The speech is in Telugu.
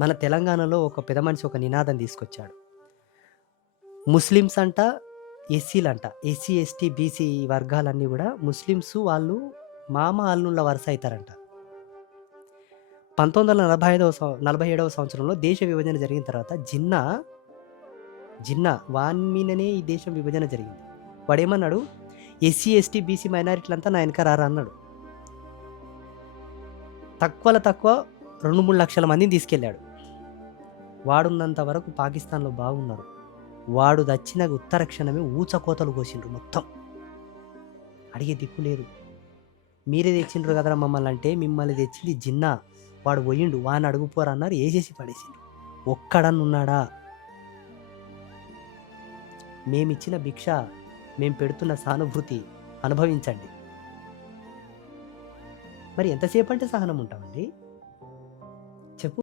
మన తెలంగాణలో ఒక పెద్ద మనిషి ఒక నినాదం తీసుకొచ్చాడు. ముస్లిమ్స్ అంట, ఎస్సీలంట, ఎస్సీ, ఎస్టీ, బీసీ వర్గాలన్నీ గూడా ముస్లిమ్స్ వాళ్ళు మామ, అల్లుళ్ళ వరుస అయితారంట. 1947వ సంవత్సరంలో దేశ విభజన జరిగిన తర్వాత జిన్నా వాని మీదనే ఈ దేశం విభజన జరిగింది. వాడేమన్నాడు, ఎస్సీ, ఎస్టీ, బీసీ మైనారిటీలంతా నా ఎనక రారా అన్నాడు. తక్కువలో తక్కువ 2, 3 లక్షల మందిని తీసుకెళ్ళాడు. వాడున్నంత వరకు పాకిస్తాన్‌లో బాగున్నారు. వాడు దచ్చిన ఉత్తర క్షణమే ఊచకోతలు కోసిండ్రు మొత్తం. అడిగే దిక్కు లేదు. మీరే తెచ్చిండ్రు కదరా మమ్మల్నంటే, మిమ్మల్ని తెచ్చింది జిన్నా. వాడు పోయిండు. వాడిని అడుగుపోరా అన్నారు. ఏసేసి పడేసిండ్రు. ఒక్కడన్నున్నాడా? మేమిచ్చిన భిక్ష, మేము పెడుతున్న సానుభూతి అనుభవించండి. మరి ఎంతసేపంటే సహనం ఉంటామండి?